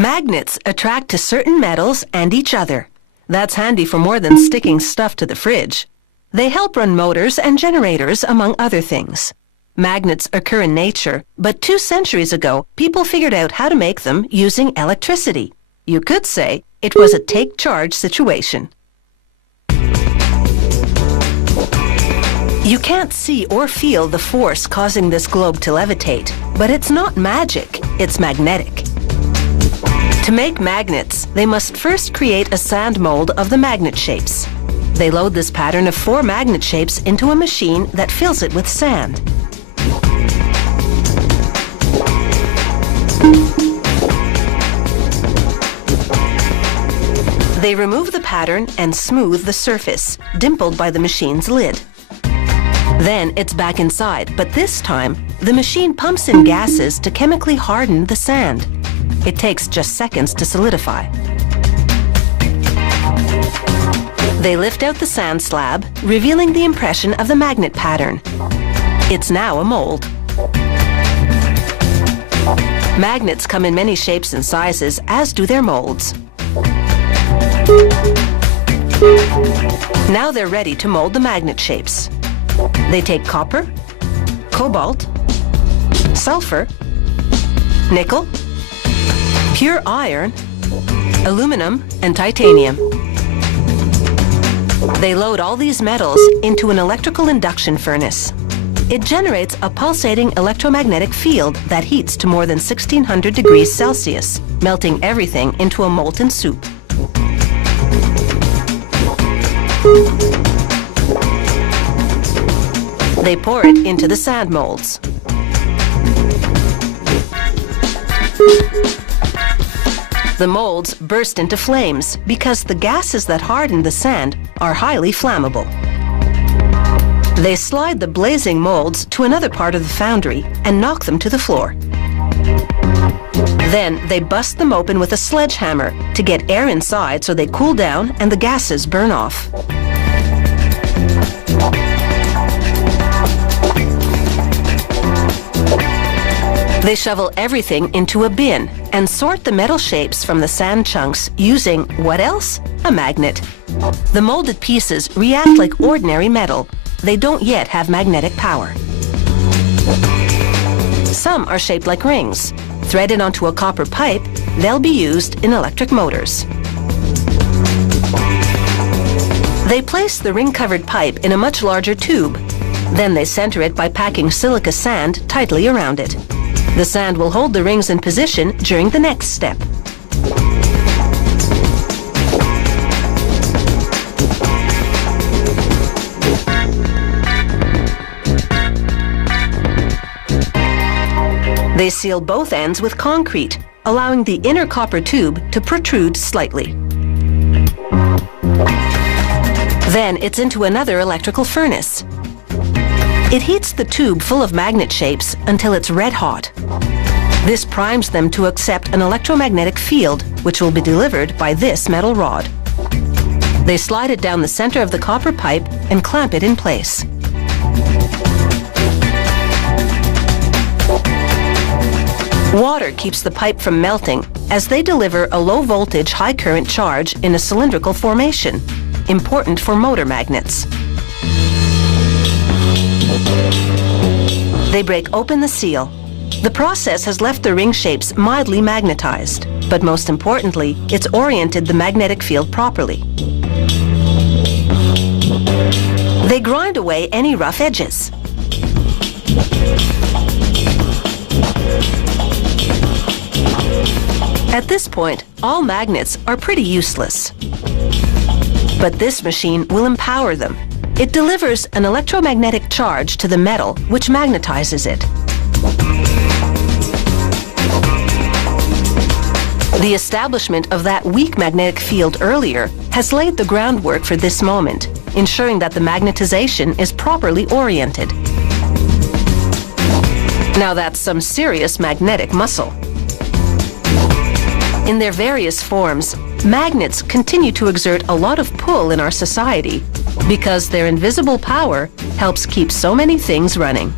Magnets attract to certain metals and each other. That's handy for more than sticking stuff to the fridge. They help run motors and generators, among other things. Magnets occur in nature, but 2 centuries ago, people figured out how to make them using electricity. You could say it was a take-charge situation. You can't see or feel the force causing this globe to levitate, but it's not magic, it's magnetic. To make magnets, they must first create a sand mold of the magnet shapes. They load this pattern of 4 magnet shapes into a machine that fills it with sand. They remove the pattern and smooth the surface, dimpled by the machine's lid. Then it's back inside, but this time, the machine pumps in gases to chemically harden the sand. It takes just seconds to solidify. They lift out the sand slab, revealing the impression of the magnet pattern. It's now a mold. Magnets come in many shapes and sizes, as do their molds. Now they're ready to mold the magnet shapes. They take copper, cobalt, sulfur, nickel, pure iron, aluminum, and titanium. They load all these metals into an electrical induction furnace. It generates a pulsating electromagnetic field that heats to more than 1600 degrees Celsius, melting everything into a molten soup. They pour it into the sand molds. The molds burst into flames because the gases that harden the sand are highly flammable. They slide the blazing molds to another part of the foundry and knock them to the floor. Then they bust them open with a sledgehammer to get air inside so they cool down and the gases burn off. They shovel everything into a bin and sort the metal shapes from the sand chunks using, what else? A magnet. The molded pieces react like ordinary metal. They don't yet have magnetic power. Some are shaped like rings. Threaded onto a copper pipe, they'll be used in electric motors. They place the ring-covered pipe in a much larger tube. Then they center it by packing silica sand tightly around it. The sand will hold the rings in position during the next step. They seal both ends with concrete, allowing the inner copper tube to protrude slightly. Then it's into another electrical furnace. It heats the tube full of magnet shapes until it's red hot. This primes them to accept an electromagnetic field, which will be delivered by this metal rod. They slide it down the center of the copper pipe and clamp it in place. Water keeps the pipe from melting as they deliver a low-voltage, high-current charge in a cylindrical formation, important for motor magnets. They break open the seal. The process has left the ring shapes mildly magnetized, but most importantly, it's oriented the magnetic field properly. They grind away any rough edges. At this point, all magnets are pretty useless. But this machine will empower them. It delivers an electromagnetic charge to the metal, which magnetizes it. The establishment of that weak magnetic field earlier has laid the groundwork for this moment, ensuring that the magnetization is properly oriented. Now that's some serious magnetic muscle. In their various forms, magnets continue to exert a lot of pull in our society because their invisible power helps keep so many things running.